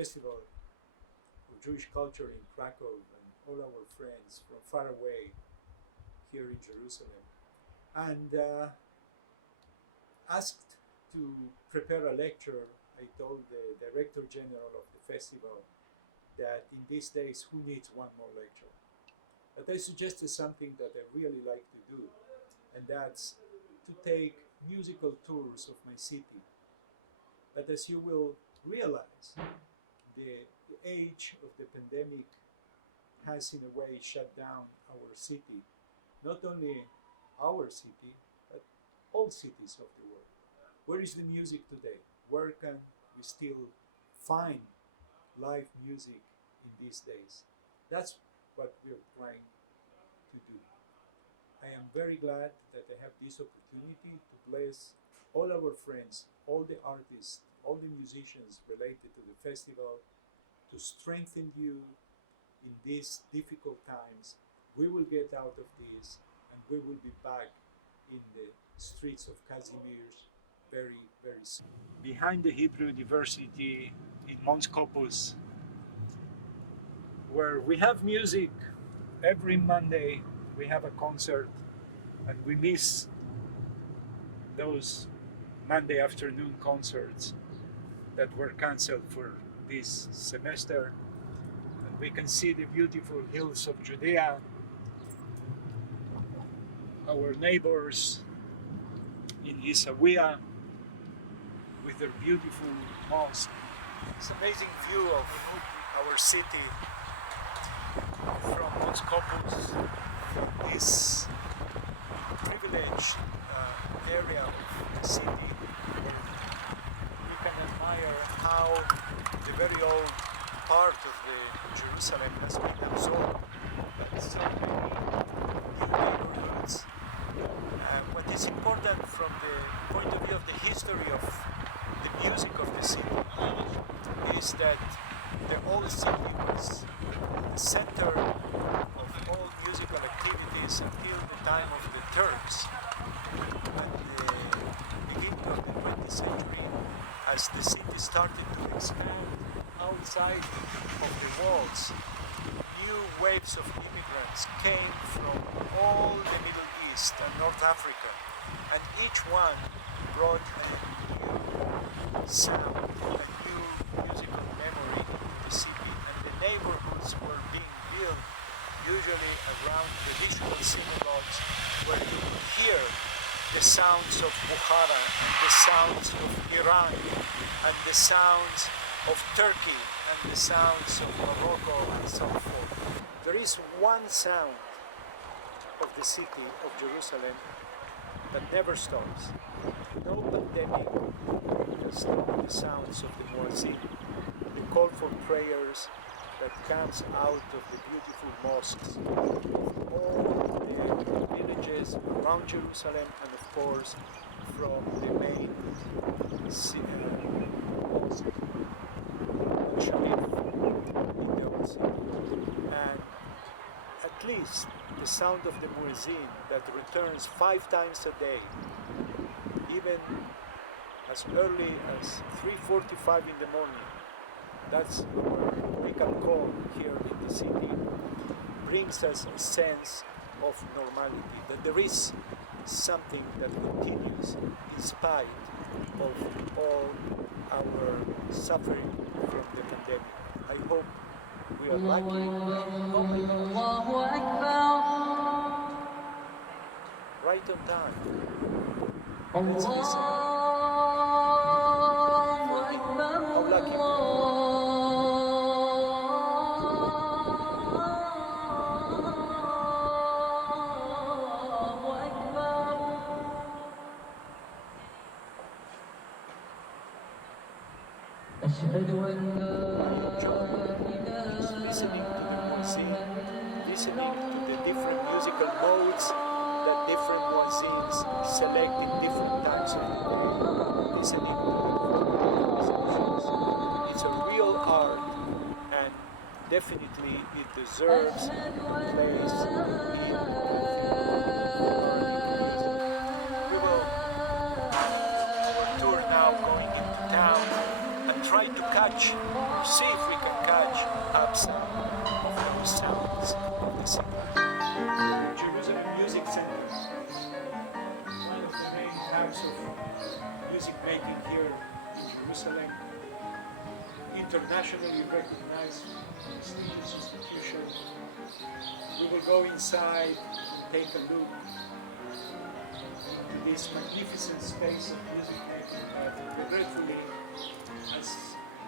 Festival of Jewish Culture in Krakow, and all our friends from far away here in Jerusalem, and asked to prepare a lecture. I told the Director General of the festival that in these days, who needs one more lecture? But I suggested something that I really like to do, and that's to take musical tours of my city. But as you will realize, the age of the pandemic has in a way shut down our city, not only our city, but all cities of the world. Where is the music today? Where can we still find live music in these days? That's what we're trying to do. I am very glad that I have this opportunity to bless all our friends, all the artists, all the musicians related to the festival, to strengthen you in these difficult times. We will get out of this, and we will be back in the streets of Kazimierz very, very soon. Behind the Hebrew University in Mons Kopus, where we have music every Monday, we have a concert, and we miss those Monday afternoon concerts that were cancelled for this semester. And we can see the beautiful hills of Judea, our neighbors in Isawiya with their beautiful mosque. It's an amazing view of our city from Mons Kopus, this privileged area of the city, where we can admire how the very old part of the Jerusalem has been absorbed by so many new neighborhoods. What is important from the point of view of the history of the music of the city is that the old city was the center of all musical activities until the time of the Turks. At the beginning of the 20th century, as the city started to expand outside of the walls, new waves of immigrants came from all the Middle East and North Africa, and each one brought a new sound, a new musical memory to the city, and the neighborhoods were being built usually around traditional synagogues where you could hear the sounds of Bukhara and the sounds of Iran and the sounds of Turkey and the sounds of Morocco and so forth. There is one sound of the city of Jerusalem that never stops. No pandemic can stop the sounds of the muezzin, the call for prayers that comes out of the beautiful mosques of all the villages around Jerusalem, and of course from the main mosque, Sharif, in the old city. And at least the sound of the muezzin that returns 5 times a day, even as early as 3:45 in the morning, that's our wake-up call here in the city, brings us a sense of normality, that there is something that continues in spite of all our suffering from the pandemic. I hope we are lucky. Right on time. Let's listen. How lucky we are. Just listening to the muezzin, listening to the different musical modes that different muezzins select in different times of the day, listening to the musicians. It's a real art, and definitely it deserves a place in We will our tour now going into town and try to catch see if we can catch some of those sounds of the city. Jerusalem Music Center, one of the main hubs of music making here in Jerusalem, internationally recognized prestigious institution. We will go inside and take a look at this magnificent space of music making, but regretfully, as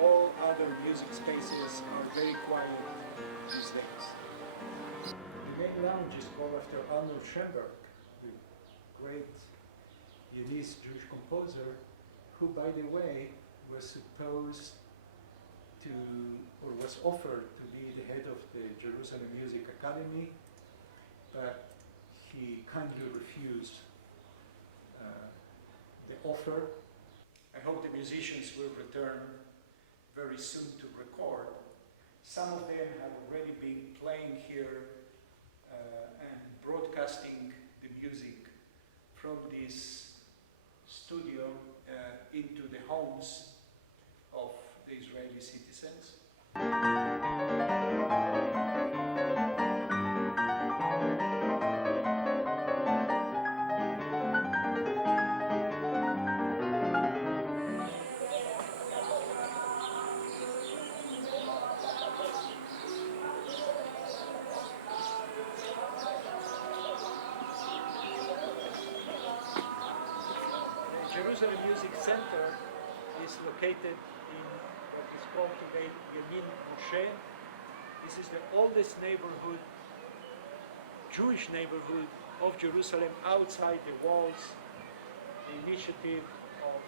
all other music spaces are very quiet these days. The main lounge is called after Arnold Schoenberg, the great Viennese Jewish composer, who, by the way, was supposed to, or was offered to be the head of the Jerusalem Music Academy, but he kindly refused the offer. I hope the musicians will return very soon to record. Some of them have already been playing here and broadcasting the music from this studio into the homes of the Israeli citizens. Jerusalem Music Center is located in what is called today Yemin Moshe. This is the oldest neighborhood, Jewish neighborhood of Jerusalem outside the walls, the initiative of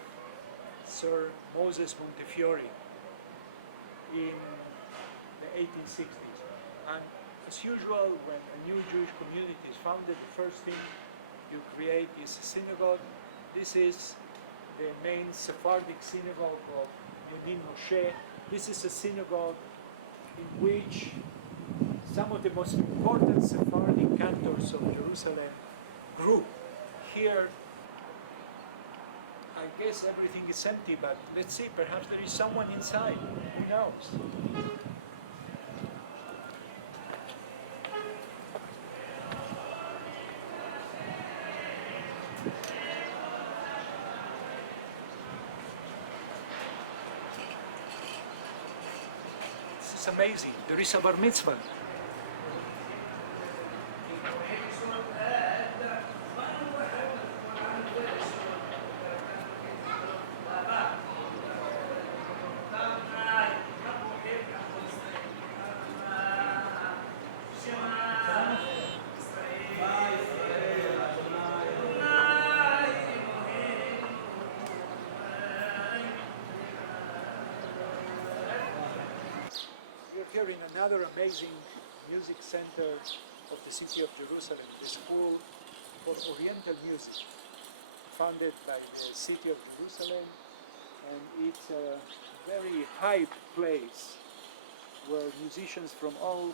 Sir Moses Montefiore in the 1860s. And as usual, when a new Jewish community is founded, the first thing you create is a synagogue. This is the main Sephardic synagogue of Yemin Moshe. This is a synagogue in which some of the most important Sephardic cantors of Jerusalem grew. Here, I guess everything is empty, but let's see, perhaps there is someone inside. Who knows? It's amazing. There is a bar mitzvah. Here in another amazing music center of the city of Jerusalem, the School for Oriental Music, founded by the city of Jerusalem, and it's a very hype place where musicians from all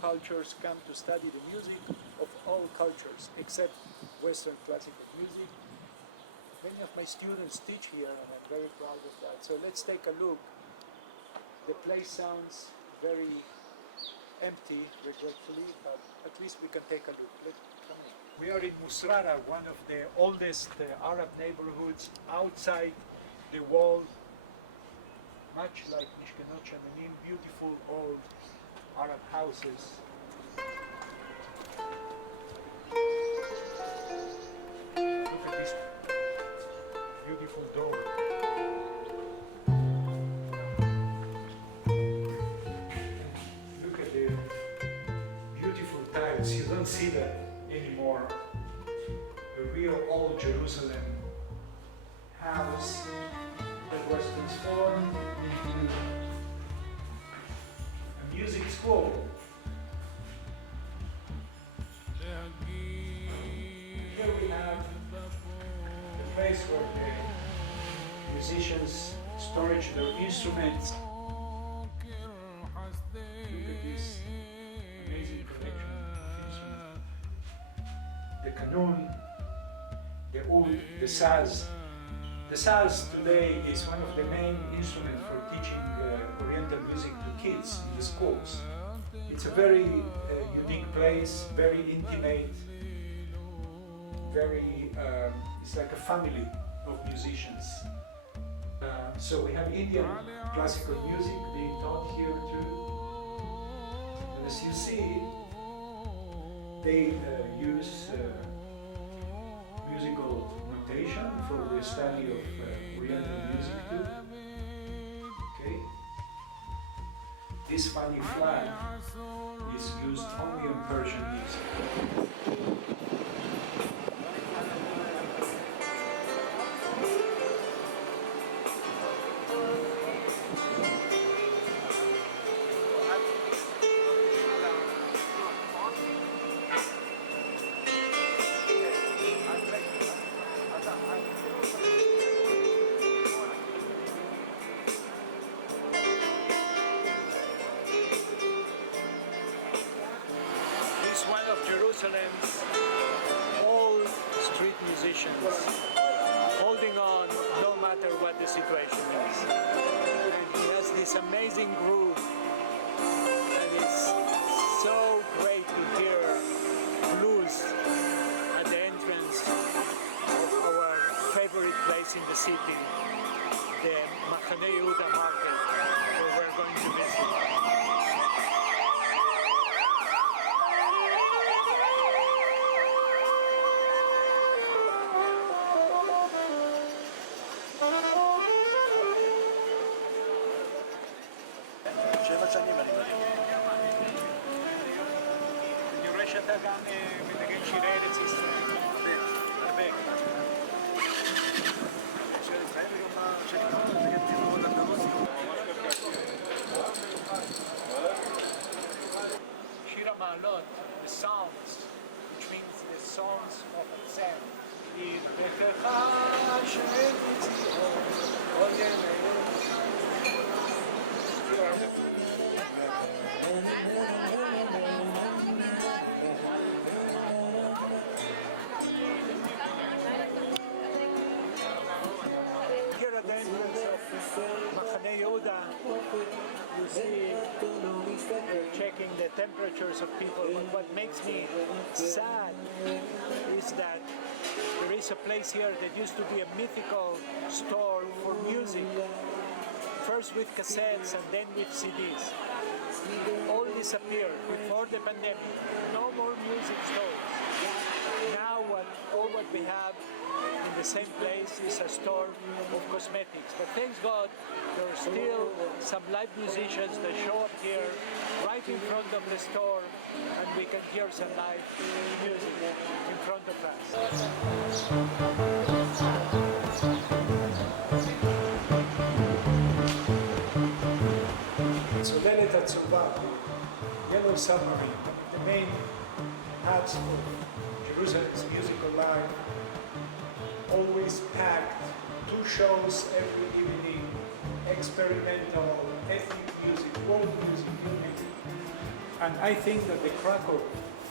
cultures come to study the music of all cultures except Western classical music. Many of my students teach here and I'm very proud of that. So let's take a look. The place sounds very empty, regretfully, but at least we can take a look. Come in. We are in Musrara, one of the oldest Arab neighborhoods outside the wall, much like Mishkenot Shamanim, beautiful old Arab houses. Look at this beautiful door. You don't see that anymore. A real old Jerusalem house that was transformed into a music school. Here we have the place where the musicians storage their instruments. Look at this amazing collection. The kanun, the oud, the saz, The saz today is one of the main instruments for teaching Oriental music to kids in the schools. It's a very unique place, very intimate, it's like a family of musicians. So we have Indian classical music being taught here too. And as you see, they use musical notation for the study of Oriental music too. Okay. This funny flag is used only in Persian music. One of Jerusalem's old street musicians, holding on no matter what the situation is. And he has this amazing groove, and it's so great to hear blues at the entrance of our favorite place in the city, the Machane Yehuda market, where we're going to visit. אתה גם מנגן שירי ארץ ישראל. הרבה. שיר המעלות, the psalms, which means the songs of ascent. ידבקך השם בציון, עוד ימינו. Machane Yehuda, you see, checking the temperatures of people. But what makes me sad is that there is a place here that used to be a mythical store for music. First with cassettes and then with CDs. All disappeared before the pandemic. No more music stores. Now all what we have in the same place is a store of cosmetics. But thanks God, there are still some live musicians that show up here right in front of the store, and we can hear some live music in front of us. צוללת עצובה, Yellow Submarine, the main hubs of Jerusalem's musical life, always packed, 2 shows every evening, experimental, ethnic music, world music, you name it. And I think that the Krakow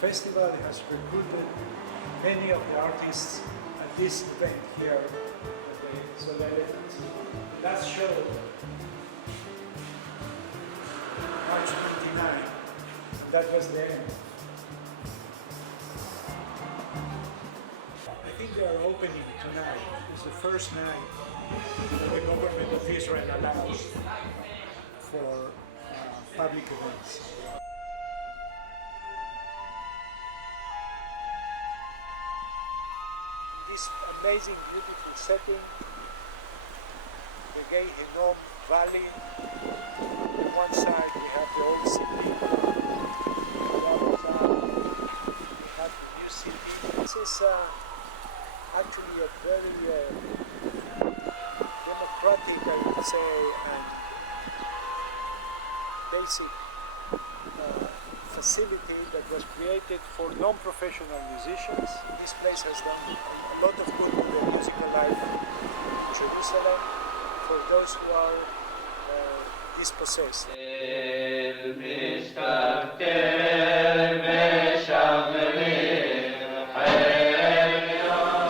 Festival has recruited many of the artists at this event here at the last show, March 29, and that was the end. I think they are opening tonight. It's the first night that the government of Israel allows for public events. This amazing, beautiful setting, the Gay Hinnom Valley. On one side we have the old city, on the other side we have the new city. This is actually a very democratic, I would say, and basic facility that was created for non-professional musicians. This place has done a lot of good to the musical life in Jerusalem for those who are dispossessed.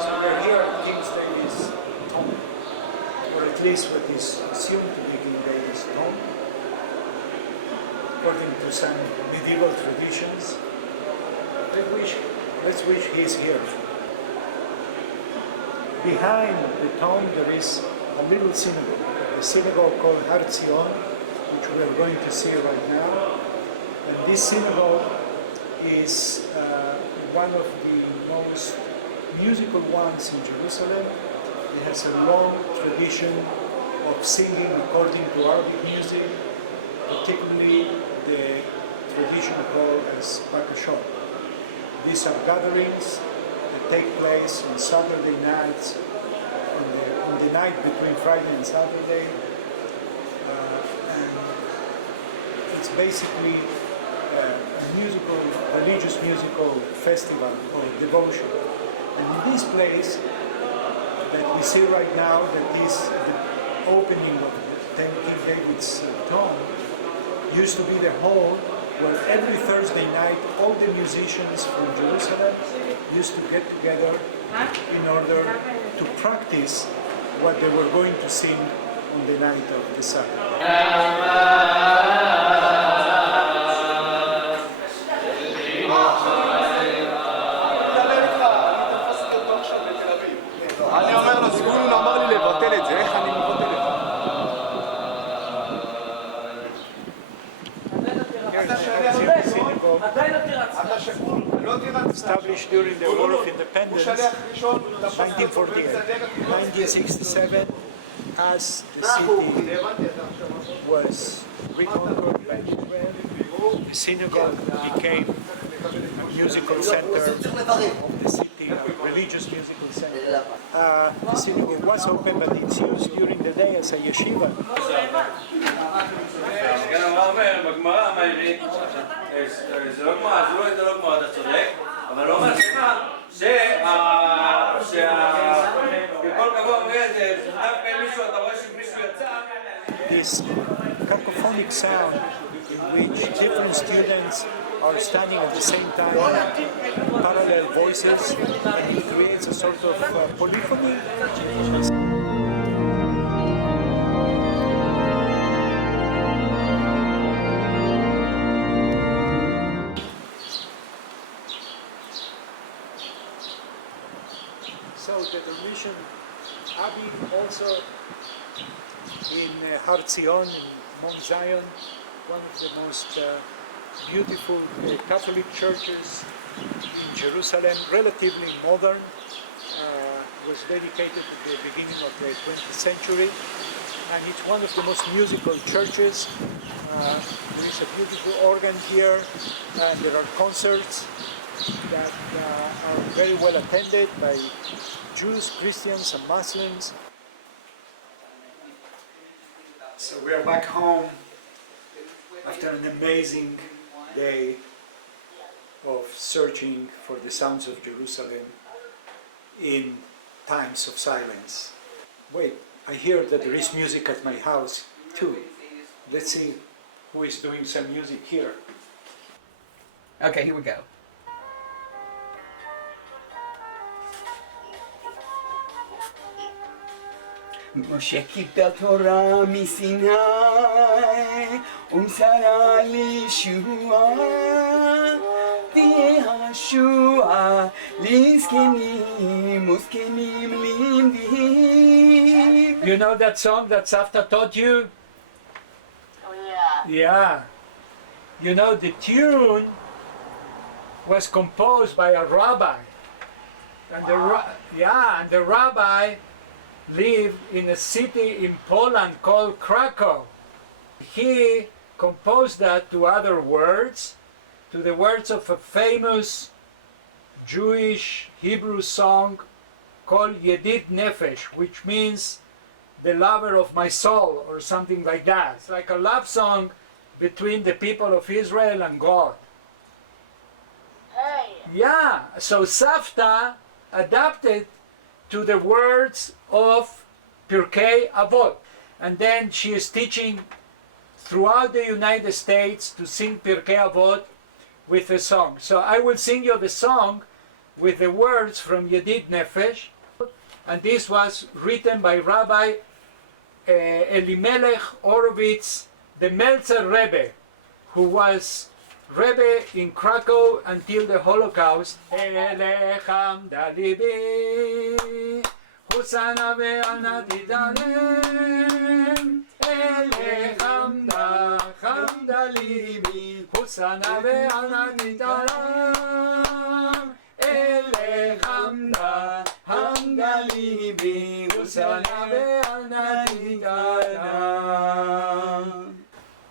So we're here at King's Davis tomb. this what is assumed to be King David's tomb, according to some medieval traditions. Let's wish he's here. Behind the tomb there is a little synagogue, a synagogue called Har Zion, which we are going to see right now. And this synagogue is one of the most musical ones in Jerusalem. It has a long tradition of singing according to Arabic music, particularly the tradition called as bakashot. These are gatherings that take place on Saturday nights, on the night between Friday and Saturday, and it's basically a religious musical festival or devotion. And in this place that we see right now, that is the opening of King David's tomb, used to be the hall where every Thursday night all the musicians from Jerusalem used to get together in order to practice what they were going to sing on the night of the Sabbath. אני אומר לו, זבולון אמר לי לבטל את זה, איך אני מבטל את זה? Established during the War of Independence, 1948, 1967, as the city was reconquered by Israel, the synagogue became a musical center of the city, a religious musical center. The synagogue was open, but it's used during the day as a yeshiva. בגמרא אמרי, זה לא גמרא, אתה צודק, אבל לא אומר שבכל קבוע אומר את זה, דווקא אם מישהו, אתה רואה שמישהו יצא. This cacophonic sound in which different students are standing at the same time, parallel voices, and it creates a sort of polyphony. So the Dormition Abbey also in Har Zion, in Mount Zion, one of the most beautiful Catholic churches in Jerusalem, relatively modern, was dedicated at the beginning of the 20th century, and it's one of the most musical churches. There is a beautiful organ here, and there are concerts that are very well attended by Jews, Christians, and Muslims. So we are back home after an amazing day of searching for the sounds of Jerusalem in times of silence. Wait, I hear that there is music at my house too. Let's see who is doing some music here. Okay, here we go. Moshe קיבל תורה מסיני ומסרה לישועה וישוע לזקנים וזקנים לימדים. You know that song that Safta taught you? Oh yeah. Yeah. You know, the tune was composed by a rabbi. And the rabbi lived in a city in Poland called Krakow. He composed that to other words, to the words of a famous Jewish Hebrew song called Yedid Nefesh, which means the lover of my soul, or something like that. It's like a love song between the people of Israel and God. Hey. Yeah, so Safta adapted to the words of Pirkei Avot. And then she is teaching throughout the United States to sing Pirkei Avot with a song. So I will sing you the song with the words from Yedid Nefesh. And this was written by Rabbi Elimelech Horowitz, the Meltzer Rebbe, who was Rebbe in Krakow until the Holocaust. Elechem dalibi, Hosanna ve'anati dalem. Elechem dalibi, Hosanna ve'anati dalem. Elechem dalibi, Hosanna ve'anati dalem.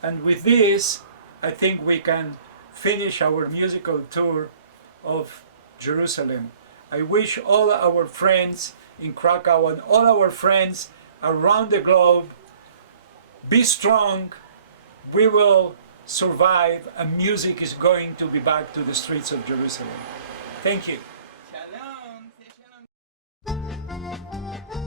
And with this, I think we can finish our musical tour of Jerusalem. I wish all our friends in Krakow and all our friends around the globe, be strong, we will survive, and music is going to be back to the streets of Jerusalem. Thank you. Shalom. Say shalom.